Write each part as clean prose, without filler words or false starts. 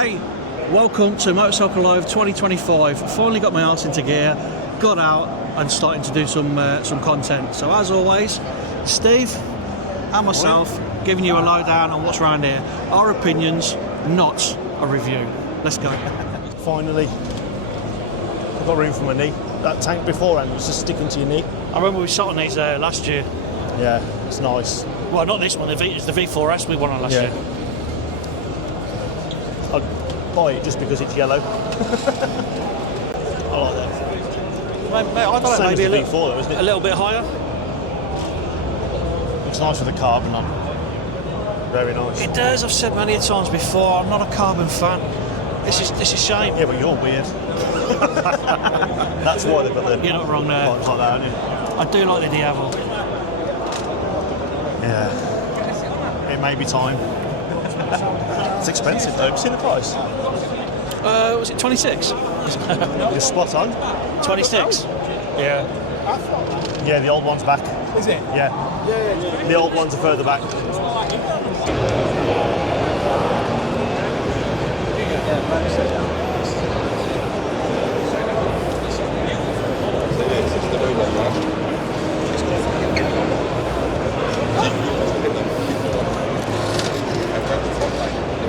Hey, welcome to Motorcycle Live 2025. Finally got my arse into gear, got out and starting to do some content. So as always, Steve and myself giving you a lowdown on what's around here. Our opinions, not a review. Let's go. Finally, I've got room for my knee. That tank beforehand was just sticking to your knee. I remember we shot on these last year. Yeah, it's nice. Well, not this one, it's the V4S we won on last year. I'd buy it just because it's yellow. I like that. I don't know, Same maybe as the V4 though, isn't it? A little bit higher. Looks nice with the carbon on. Very nice. It does, I've said many times before, I'm not a carbon fan. This is a shame. Yeah, but you're weird. That's why they've got the... You're not wrong there. Like that, aren't you? I do like the Diavol. Yeah. It may be time. It's expensive though. Have you seen the price? Was it 26? You're spot on. 26? Yeah. Yeah, the old one's back. Is it? Yeah. The old ones are further back.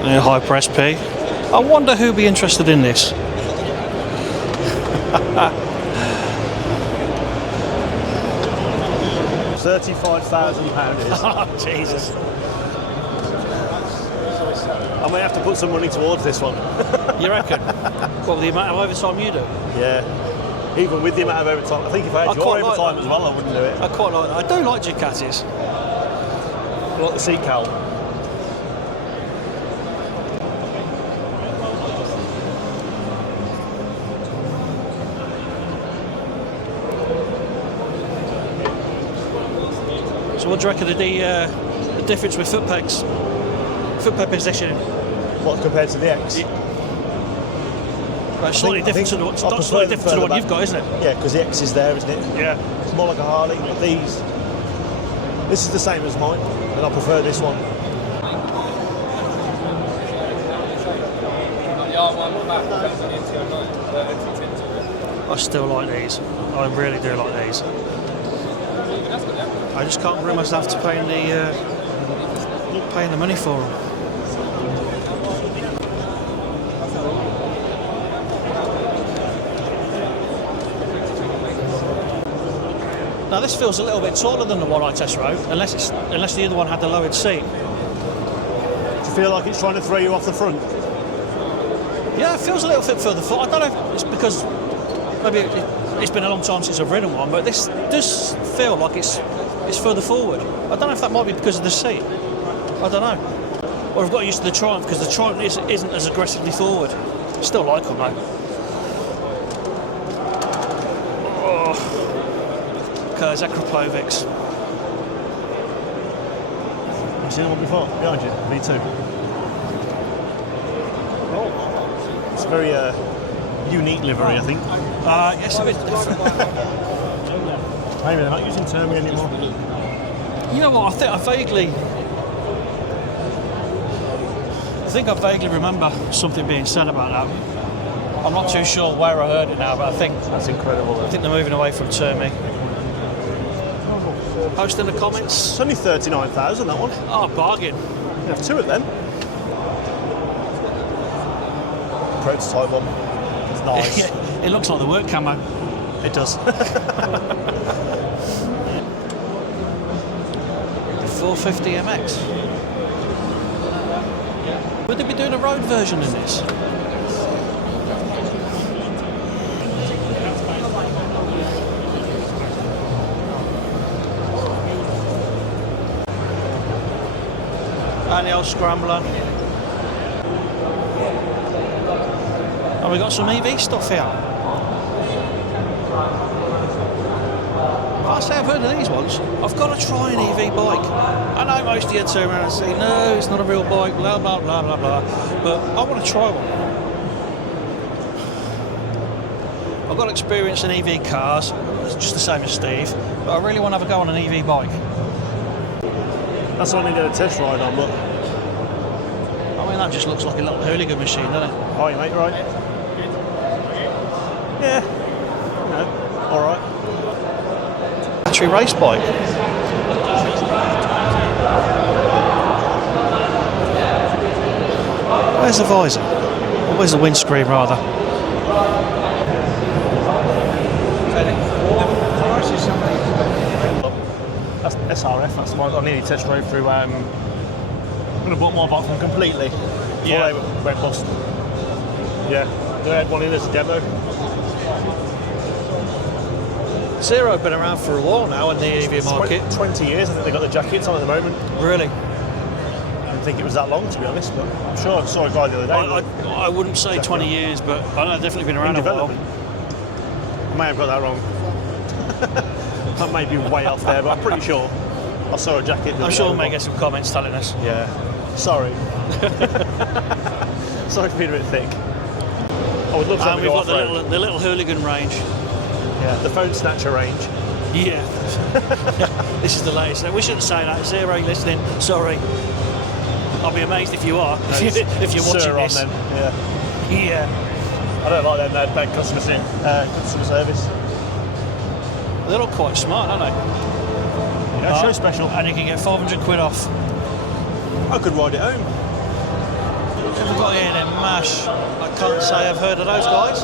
Yeah, high press P. I wonder who'd be interested in this. £35,000 Oh, Jesus. I may have to put some money towards this one. You reckon? What, with the amount of overtime you do? Yeah. Even with the amount of overtime. I think if I had your overtime as well, I wouldn't do it. I quite like that. I do like Ducatis. I like the seat cowl. So what do you reckon of the difference with foot pegs? Foot peg positioning? What, compared to the X? Yeah. Well, it's slightly different to the one you've got, isn't it? Yeah, because the X is there, isn't it? Yeah. It's more like a Harley. This is the same as mine, and I prefer this one. I still like these. I really do like these. I just can't bring myself to paying the money for them. Now this feels a little bit taller than the one I test rode, unless the other one had the lowered seat. Do you feel like it's trying to throw you off the front? Yeah, it feels a little bit further forward. I don't know if it's because maybe it's been a long time since I've ridden one, but this does feel like it's further forward. I don't know if that might be because of the seat. I don't know. Or I've got used to the Triumph because the Triumph isn't as aggressively forward. Still like them though. Oh. Kurz Akropovics. You've seen the one before? Behind you? V2. Oh. It's a very unique livery, I think. Yes, a bit different. Maybe they're not using Termi anymore. You know what? I think I vaguely remember something being said about that. I'm not too sure where I heard it now, but I think That's incredible. they're moving away from Termi. Post in the comments. It's only 39,000, that one. Oh, bargain. You have two of them. Prototype one. It's nice. It looks like the work camo. It does. 450 MX. Would they be doing a road version in this? And the old Scrambler. And we got some EV stuff here. I say I've heard of these ones. I've got to try an EV bike. I know most of you turn around and say, no, it's not a real bike, blah, blah, blah, blah, blah. But I want to try one. I've got experience in EV cars, just the same as Steve, but I really want to have a go on an EV bike. That's what I need to get a test ride on, but I mean, that just looks like a little hooligan machine, doesn't it? Hi, mate, right? Yeah. No. All right. Battery race bike. Where's the visor? Or where's the windscreen, rather? That's SRF. That's the one I nearly test drove through. I'm going to bought my bike from completely. Yeah. Before they went bust. Yeah. They had one in as a demo. Zero have been around for a while now in the EV market. 20 years. I think they got the jackets on at the moment. Really? I didn't think it was that long, to be honest, but I'm sure I saw a guy the other day. I wouldn't say 20 years, but I know they've definitely been around a while. I may have got that wrong. That may be way off there, but I'm pretty sure I saw a jacket. I'm sure we may get some comments telling us. Yeah. Sorry. Sorry for being a bit thick. I would love to have And we've got the little hooligan range. Yeah, the phone snatcher range. Yeah. This is the latest. We shouldn't say that. Zero listening. Sorry. I'll be amazed if you are. No, if you're watching this. Then. Yeah. Yeah. I don't like them bad customer service. They look quite smart, don't they? Yeah, show special. And you can get 500 quid off. I could ride it home. If we've got here then MASH, I can't say I've heard of those guys.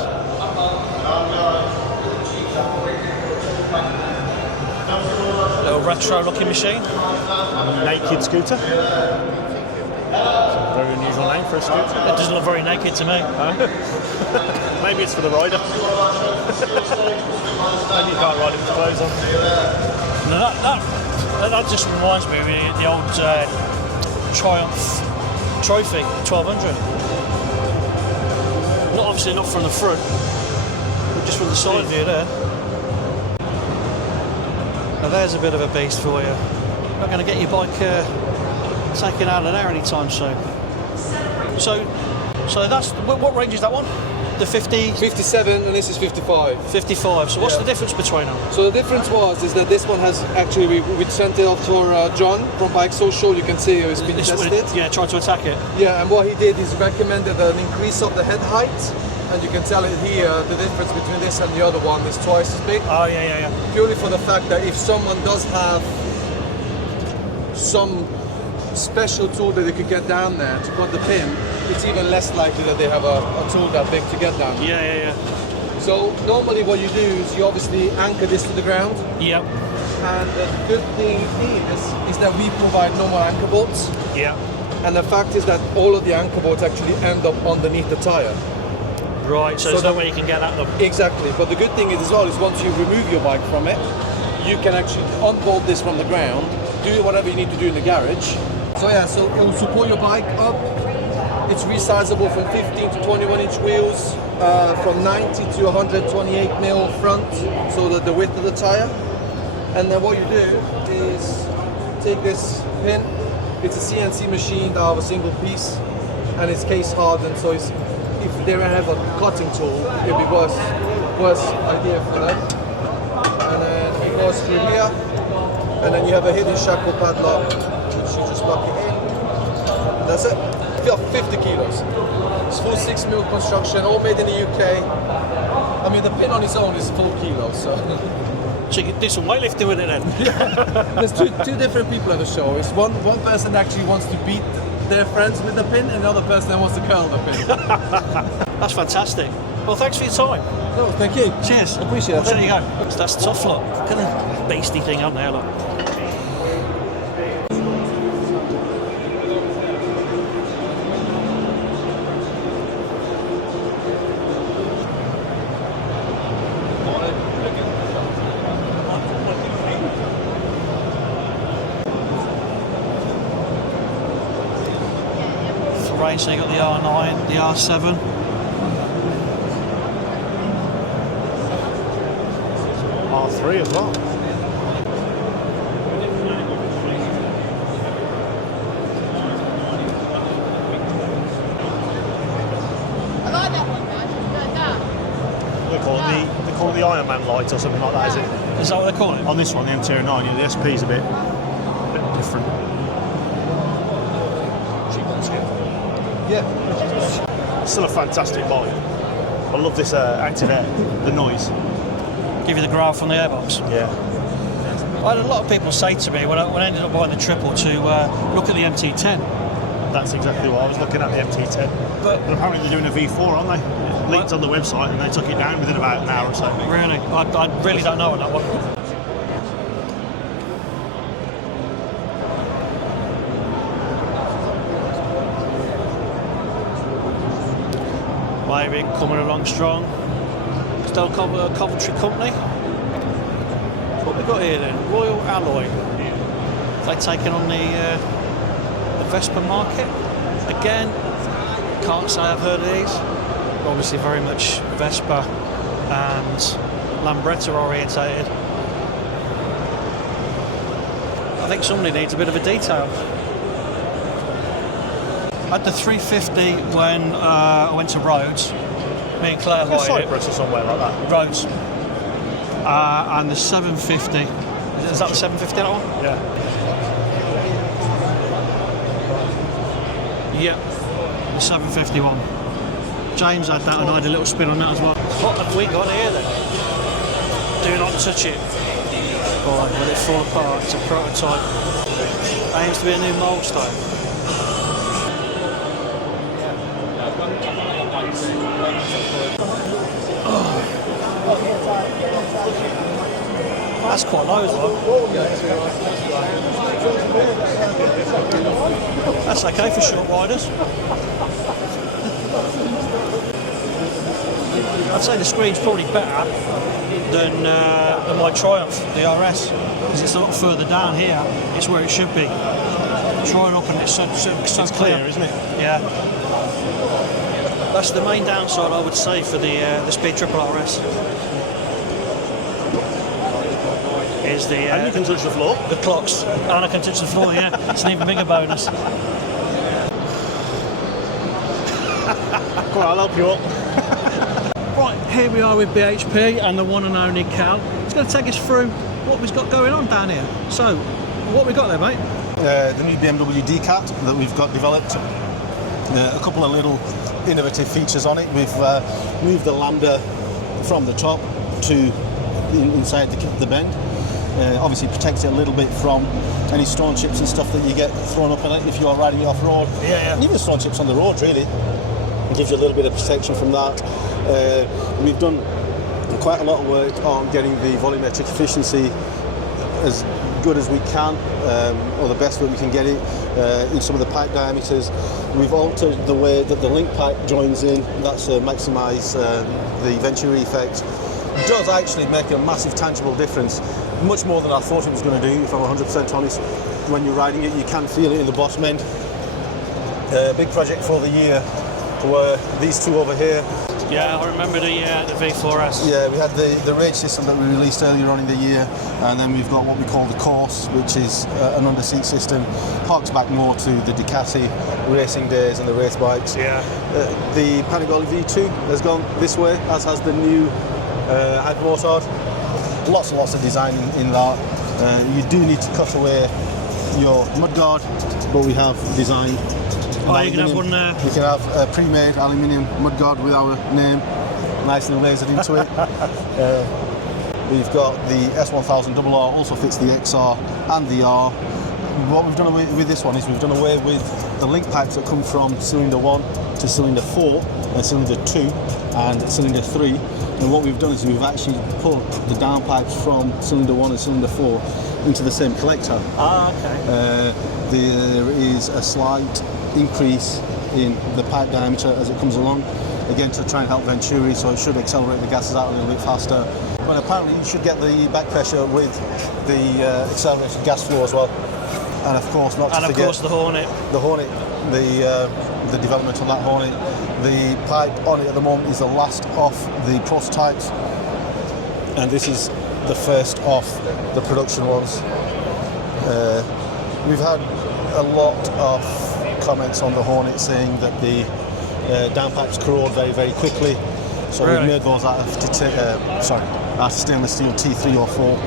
Little retro looking machine. Naked scooter. Very unusual name for a scooter. It doesn't look very naked to me. Maybe it's for the rider. Maybe you can't ride it with clothes on. No, that just reminds me of the old Triumph Trophy 1200. Obviously not from the front, but just from the side view there. Now there's a bit of a beast for you. Not going to get your bike taken out of there anytime soon. So that's what range is that one? The 50? 57 and this is 55. 55. So what's the difference between them? So the difference is that this one has actually, we sent it off for John from Bike Social. You can see it's been tested. Yeah, trying to attack it. Yeah, and what he did is recommended an increase of the head height. And you can tell it here, the difference between this and the other one is twice as big. Oh, yeah. Purely for the fact that if someone does have some special tool that they could get down there to put the pin, it's even less likely that they have a tool that big to get down. Yeah. So normally what you do is you obviously anchor this to the ground. Yep. And the good thing is that we provide normal anchor bolts. Yeah. And the fact is that all of the anchor bolts actually end up underneath the tyre. Right, so there's no way you can get at them. Exactly, but the good thing is as well is once you remove your bike from it, you can actually unbolt this from the ground, do whatever you need to do in the garage. So yeah, so it will support your bike up. It's resizable from 15 to 21 inch wheels, from 90 to 128 mil front, so that the width of the tire. And then what you do is take this pin. It's a CNC machine that have a single piece, and it's case hardened, so it's, if they have a cutting tool, it'll be worse idea for them. And then it goes through here, and then you have a hidden shackle padlock, which you just lock it in. And that's it. You have 50 kilos. It's full 6 mil construction, all made in the UK. I mean, the pin on its own is 4 kilos, so. So you can do some weightlifting with it then. There's two different people at the show. It's one person actually wants to beat their friends with the pin, and the other person that wants to curl the pin. That's fantastic. Well, thanks for your time. No, thank you. Cheers. Appreciate it. Well, there you go. So that's tough, look. Look at that beastie thing up there, look. Range, so you got the R9, the R7. R3 as well. I like that one, man. They call it the Iron Man light or something like that, is it? Is that what they call it? On this one, the M209, yeah, the SP's a bit different. Yeah. Still a fantastic bike. I love this active air, the noise. Give you the graph on the airbox. Yeah. I had a lot of people say to me when I ended up buying the triple to look at the MT10. That's exactly what I was looking at, the MT10. But apparently they're doing a V4, aren't they? Linked on the website, and they took it down within about an hour or so. really, I really don't know on that one. Waving, coming along strong. Still Coventry company. What we got here then? Royal Alloy. They taking on the Vespa market again. Can't say I've heard of these. Obviously, very much Vespa and Lambretta orientated. I think somebody needs a bit of a detail. At the 350 when I went to Rhodes, me and Claire Like hired it. Cyprus or somewhere like that. Rhodes. And the 750. Is that the 750 that one? Yeah. Yep. The 751. James had that and I had a little spin on that as well. What have we got here then? Do not touch it. Oh, will it fall apart? It's a prototype. Aims to be a new milestone. That's quite low as well. That's okay for short riders. I'd say the screen's probably better than my Triumph, the RS, because it's a lot further down here. It's where it should be. Try it up and it's so Clear, isn't it? Yeah. That's the main downside, I would say, for the Speed Triple RS. Is the And you can touch the floor. the clocks, and I can touch the floor. Yeah, it's an even bigger bonus. Come on, I'll help you up. Right, here we are with BHP and the one and only Cal. He's going to take us through what we've got going on down here. So, what we got there, mate? The new BMW D-Cat that we've got developed. A couple of little innovative features on it. We've moved the lambda from the top to inside the bend. Obviously protects it a little bit from any stone chips and stuff that you get thrown up on it if you are riding off-road. Yeah. And even stone chips on the road, really. It gives you a little bit of protection from that. We've done quite a lot of work on getting the volumetric efficiency as good as we can, or the best that we can get it in some of the pipe diameters. We've altered the way that the link pipe joins in. That's to maximise the Venturi effect. It does actually make a massive tangible difference, much more than I thought it was going to do, if I'm 100% honest. When you're riding it, you can feel it in the bottom end. Big project for the year were these two over here. Yeah, I remember the V4S. Yeah, we had the Rage system that we released earlier on in the year, and then we've got what we call the Course, which is an under-seat system, harks back more to the Ducati racing days and the race bikes. Yeah. The Panigale V2 has gone this way, as has the new Hyper Motard. Lots and lots of design in that. You do need to cut away your mudguard, but we have designed. Oh, you can have one there. You can have a pre-made aluminium mudguard with our name nicely lasered into it. We've got the S1000RR, also fits the XR and the R. What we've done away with this one is we've done away with the link pipes that come from cylinder 1 to cylinder 4 and cylinder 2 and cylinder 3. And what we've done is we've actually put the downpipes from cylinder 1 and cylinder 4 into the same collector. Ah, okay. There is a slight increase in the pipe diameter as it comes along, again to try and help Venturi, so it should accelerate the gases out a little bit faster. But apparently you should get the back pressure with the accelerated gas flow as well. And of course, not to forget... And of course the Hornet. The Hornet, the development of that Hornet. The pipe on it at the moment is the last of the prototypes, and this is the first of the production ones. We've had a lot of comments on the Hornet saying that the downpipes corrode very, very quickly. So Really? we've made those out of stainless steel T3 or 4.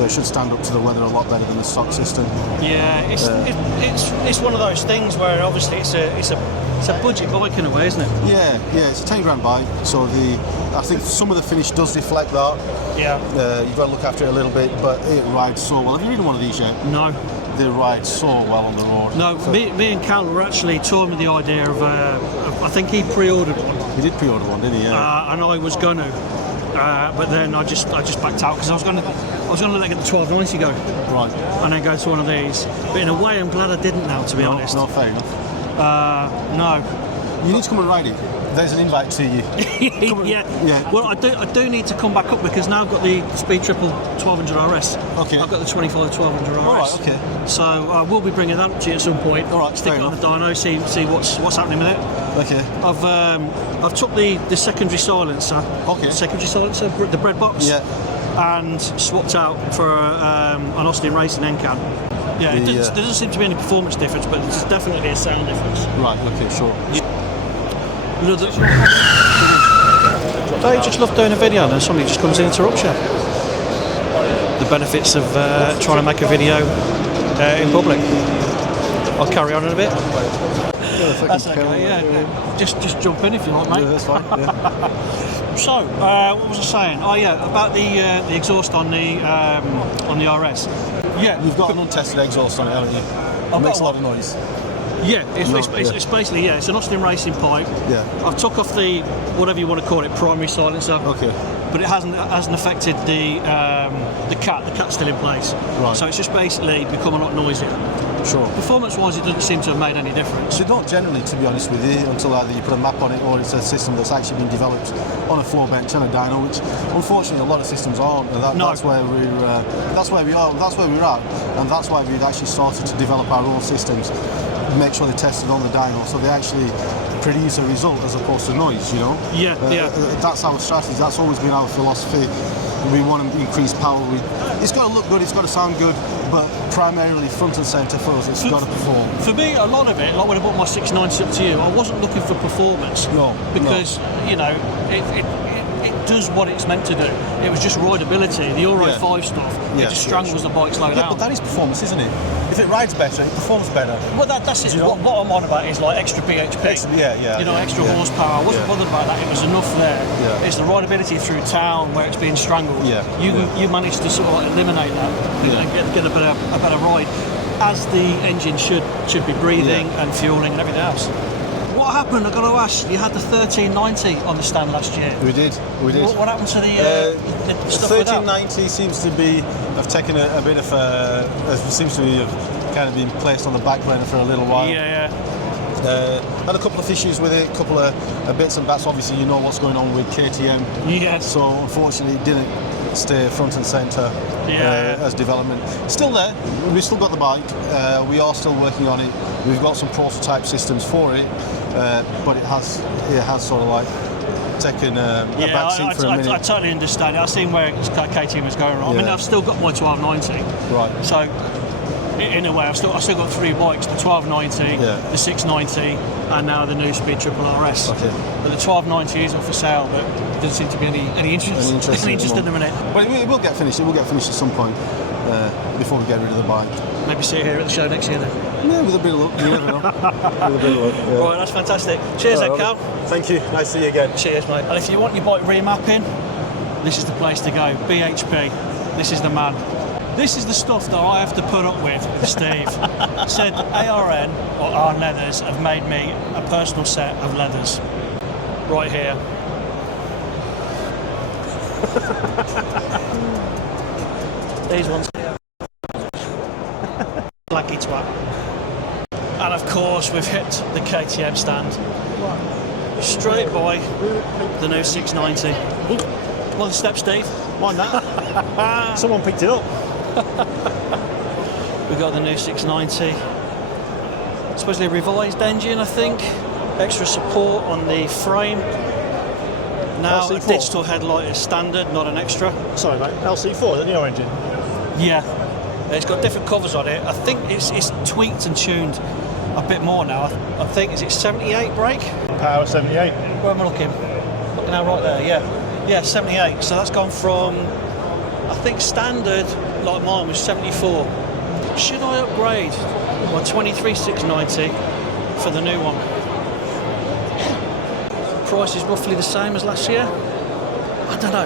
They should stand up to the weather a lot better than the stock system. Yeah, it's one of those things where obviously it's a It's a budget bike in a way, isn't it? Yeah, it's a 10 grand bike. So I think some of the finish does reflect that. Yeah. You've got to look after it a little bit, but it rides so well. Have you ridden one of these yet? No. They ride so well on the road. No, So me and Cal were actually toying with the idea of I think he pre-ordered one, he did pre-order one, didn't he? Yeah. and I was going to, but then I just backed out because I was going to let get the 1290 go Right. and then go to one of these. But in a way, I'm glad I didn't now, to be honest. No, fair enough. No. You need to come and ride it. There's an invite to you. Yeah. Well, I do need to come back up because now I've got the Speed Triple 1200 RS. Okay. I've got the 25 1200 RS. All right, okay. So I will be bringing that up to you at some point. All right, stick fair it on the enough. dyno, see what's happening with it. Okay. I've took the secondary silencer. Okay. Secondary silencer, the bread box. Yeah. And swapped out for an Austin Racing NCAN. Yeah, The, there doesn't seem to be any performance difference, but there's definitely a sound difference. Right. Okay. Sure. Don't you just love doing a video and then somebody just comes in and interrupts you? The benefits of trying to make a video in public. I'll carry on in a bit. That's okay, yeah. Just jump in if you like, mate. Yeah, that's fine. Yeah. So, what was I saying? Oh yeah, about the exhaust on the RS. Yeah, You've got an untested exhaust on it, haven't you? It makes a lot of noise. Yeah, it's basically it's an Austin Racing pipe. Yeah. I've took off the whatever you want to call it, primary silencer. Okay. But it hasn't affected the cat. The cat's still in place. Right. So it's just basically become a lot noisier. Sure. Performance-wise, it doesn't seem to have made any difference. They don't generally, to be honest with you, until either you put a map on it or it's a system that's actually been developed on a floor bench and a dyno, which unfortunately a lot of systems aren't. And that's where we are. That's where we're at, and that's why we've actually started to develop our own systems. Make sure they're tested on the dyno, so they actually produce a result as opposed to noise. You know. Yeah. That's our strategy. That's always been our philosophy. We want to increase power. It's got to look good. It's got to sound good. But primarily front and centre for us, it's got to perform. For me, a lot of it, like when I bought my 690 up to you, I wasn't looking for performance. No. Because, you know, it does what it's meant to do. It was just rideability. The Euro 5 stuff, it just strangles the bike slow down. But that is performance, isn't it? If it rides better, it performs better. Well, that's it. What I'm on about is like extra BHP. Extra Horsepower. I wasn't bothered about that. It was enough there. Yeah. It's the rideability through town where it's being strangled. Yeah. You managed to sort of like eliminate that and get a better ride, as the engine should be breathing and fueling and everything else. What happened? I've got to ask. You had the 1390 on the stand last year. We did. What happened to the stuff with that? 1390 seems to be have taken a bit of seems to be kind of been placed on the back burner for a little while. Yeah. Had a couple of issues with it, a couple of bits and bats. Obviously, you know what's going on with KTM. Yes. So unfortunately, it didn't stay front and centre as development. Still there. We've still got the bike. We are still working on it. We've got some prototype systems for it, but it has sort of like taken a back seat for a minute. I totally understand it. I've seen where KTM was going wrong. I mean, I've still got my 1290. Right. So, in a way, I've still got three bikes: the 1290, the 690, and now the new Speed Triple RS. Okay. But the 1290 isn't for sale, but there doesn't seem to be any interest in the minute. But it will get finished. It will get finished at some point before we get rid of the bike. Maybe see it here at the show next year then. Yeah, with a bit of luck. You never know. With a bit of luck. Yeah. Right, that's fantastic. Cheers, then, Cal. Thank you. Nice to see you again. Cheers, mate. And if you want your bike remapping, this is the place to go. BHP. This is the man. This is the stuff that I have to put up with, Steve. Said ARN, or ARN Leathers, have made me a personal set of leathers. Right here. These ones here. Blacky twat. And of course, we've hit the KTM stand. Straight by the new 690. One step, Steve. Mind that. Someone picked it up. We've got the new 690. Supposedly a revised engine, I think. Extra support on the frame. Now a digital headlight is standard, not an extra. Sorry, mate. LC4, the new engine. Yeah. It's got different covers on it. I think it's tweaked and tuned a bit more now. I think, is it 78 brake? Power 78. Where am I looking? Looking out right there, yeah, 78. So that's gone from, I think standard, like mine was 74. Should I upgrade my 23 690 for the new one? price is roughly the same as last year. I don't know.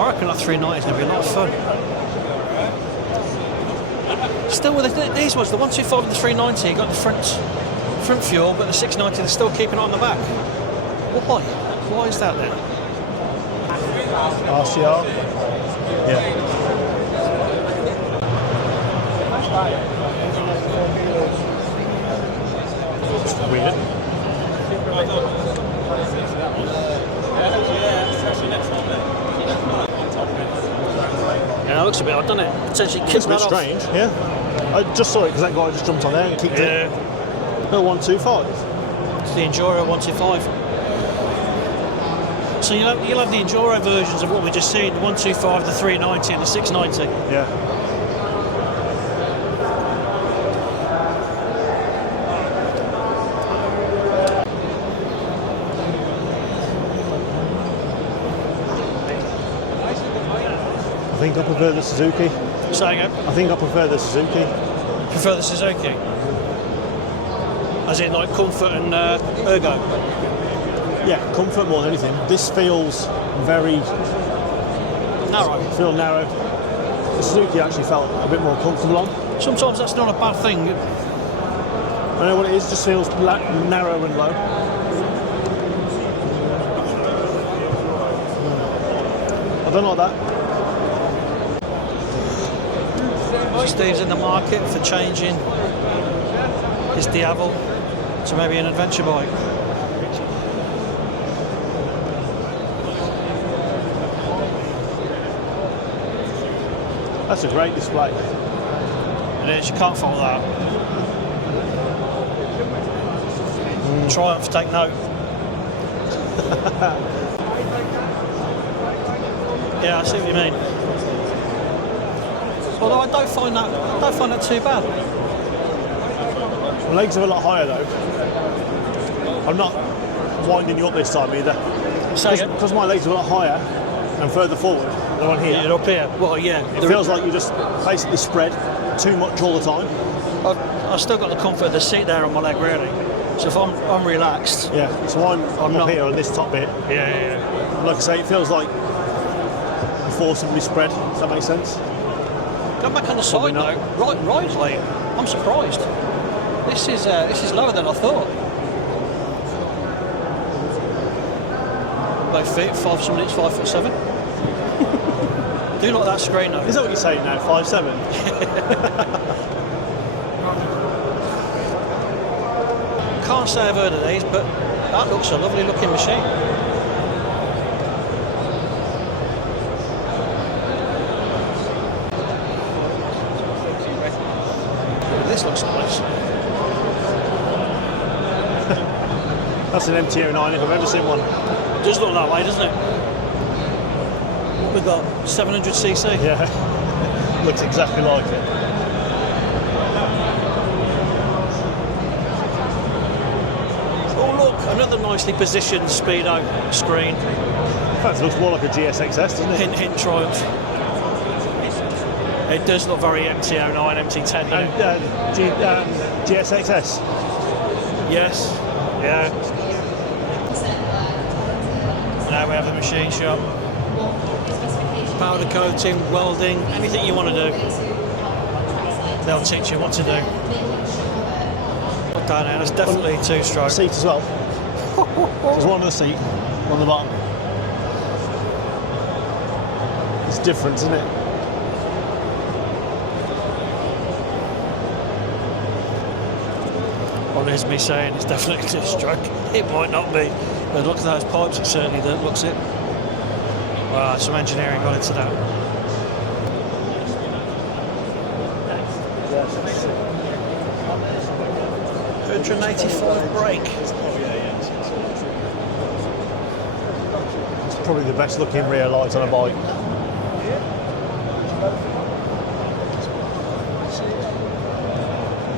I reckon that 390 is going to be a lot of fun. Still with these ones, the 125 and the 390, you got the front fuel, but the 690 they're still keeping it on the back. Why? Why is that then? RCR. Yeah. Just weird. Yeah, it looks a bit odd, doesn't it? Potentially It's kicked a bit that off. strange, yeah. I just saw it because that guy just jumped on there and kicked it. No, 125. It's the Enduro 125. So you'll have the Enduro versions of what we just seen, the 125, the 390 and the 690. Yeah. I think I prefer the Suzuki. Say again? I think I prefer the Suzuki. Prefer the Suzuki? As in like comfort and ergo? Yeah, comfort more than anything. This feels very Narrow. narrow. The Suzuki actually felt a bit more comfortable on. Sometimes that's not a bad thing. I know what it is, just feels narrow and low. I don't like that. Steve's in the market for changing his Diavel to maybe an adventure bike. That's a great display. It is, you can't fault that. Triumph, take note. Yeah, I see what you mean. Although I don't find that too bad. My legs are a lot higher though. I'm not winding you up this time either. Say again? Because my legs are a lot higher and further forward than on here. You're up here. Well, yeah. It feels like you just basically spread too much all the time. I've still got the comfort of the seat there on my leg, really. So if I'm relaxed. Yeah. So I'm up not here on this top bit. Yeah. Like I say, it feels like you forcibly spread. Does that make sense? Go back on the Probably side not. though. Right height. I'm surprised. This is lower than I thought. 5'7". Do like that screen though. Is that what you're saying now? 5'7"? Can't say I've heard of these, but that looks a lovely looking machine. This looks nice. That's an MT-09 if I've ever seen one. It does look that way, doesn't it? What we got? 700cc? Yeah. Looks exactly like it. Oh look, another nicely positioned speedo screen. In fact, it looks more like a GSXS, doesn't it? Hint Triumph. It does look very MT-09, MT-10, doesn't it? And GSXS. Yes. Yeah. Now we have the machine shop. Powder coating, welding, anything you want to do. They'll teach you what to do. Look down there, that's definitely two-stroke. Seat as well. There's one on the seat, on the bottom. It's different, isn't it? Well, there's me saying it's definitely two-stroke. It might not be, but look at those pipes, it certainly looks it. Wow, some engineering gone into that. £185 brake. It's probably the best looking rear light on a bike.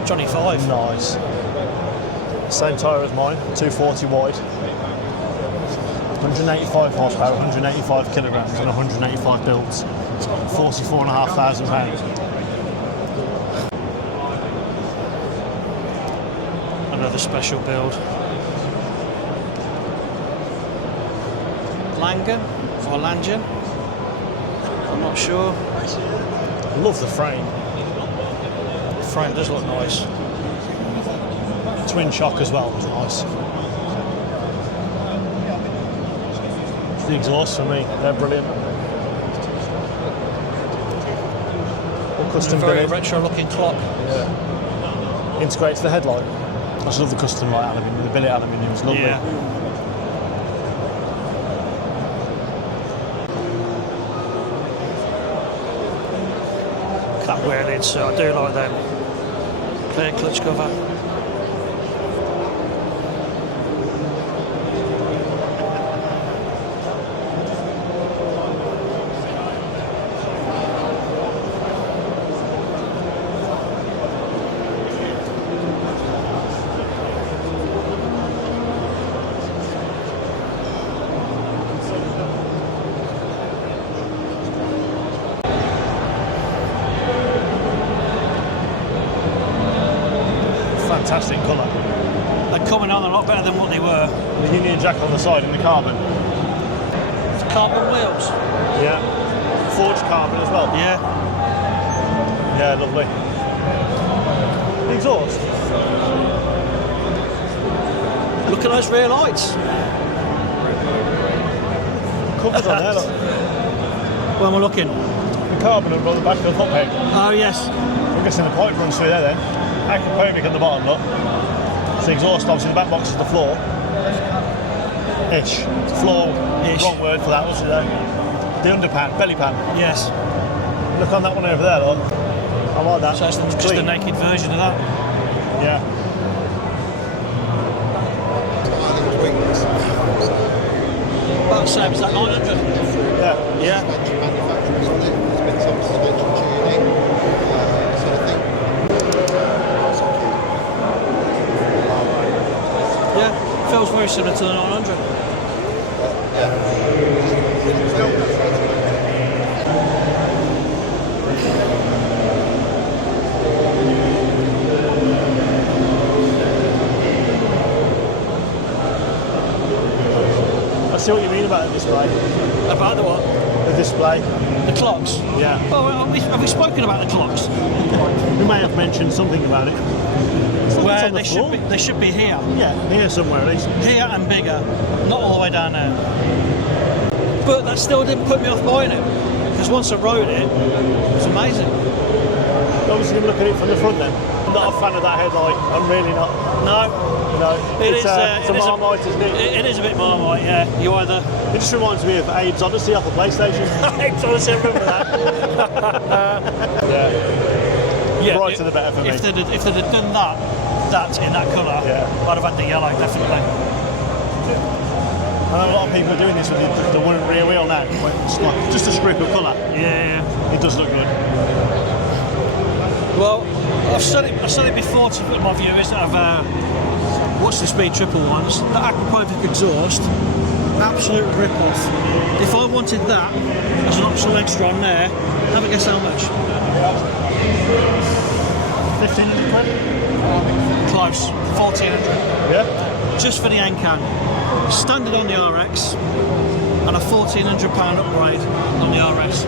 Johnny 5. Nice. Same tyre as mine, 240 wide. 185 horsepower, 185 kilograms and 185 builds. It's got £44,500. Another special build. Langen or Langen. I'm not sure. Love the frame. The frame does look nice. Twin shock as well was nice. It's the exhaust for me. They're brilliant. All custom Very billet. retro looking clock. Yeah. Integrates the headlight. I just love the custom light aluminium. The billet aluminium is lovely. Yeah. Cut wheel lids, so I do like them. Clear clutch cover. Fantastic colour. They're coming on a lot better than what they were. The Union Jack on the side in the carbon. Carbon wheels. Yeah. Forged carbon as well. Yeah. Yeah, lovely. The exhaust. Look at those rear lights. Covers on there, look. Where am I looking? The carbon on the back of the hot peg. Oh yes. I'm guessing the pipe runs through there then. Aquapobic at the bottom, look. It's the exhaust, obviously the back box is the floor. Ish. Floor, Ish. wrong word for that, what's it there? The underpan, belly pan. Yes. Look on that one over there, look. I like that. So it's It's just a clean. naked version of that. Yeah. About the same as that 900. Yeah. Yeah. Manufacturing, isn't it? There's been some suspension tuning, so I think Yeah. Feels very similar to the 900. I see what you mean about the display. About the what? The display. The clocks. Yeah. Oh, have we spoken about the clocks? We may have mentioned something about it. It's Where on the floor. they should be here. Yeah, here somewhere at least. Here and bigger. Not all the way down there. But that still didn't put me off buying it. Because once I rode it, it was amazing. Obviously, look at it from the front then. I'm not a fan of that headlight. I'm really not. No. You know, it's a it is Marmite, isn't it? It is a bit Marmite, yeah. You either... It just reminds me of Abe's Odyssey off the PlayStation. Abe's Odyssey, I remember that. Yeah, Brighter the better for me. If they'd have done that in that colour, Yeah. I'd have had the yellow, definitely. I know a lot of people are doing this with the wooden rear wheel now. It's like just a strip of colour. Yeah. It does look good. Well, I've said it before to my viewers that I've watched the Speed Triple ones. The Aquapobic exhaust, absolute rip-off. If I wanted that as an optional extra on there, have a guess how much? 1,500 quid? Close, 1,400. Yeah? Just for the Ancan. Standard on the RX and a £1,400 upgrade on the RS.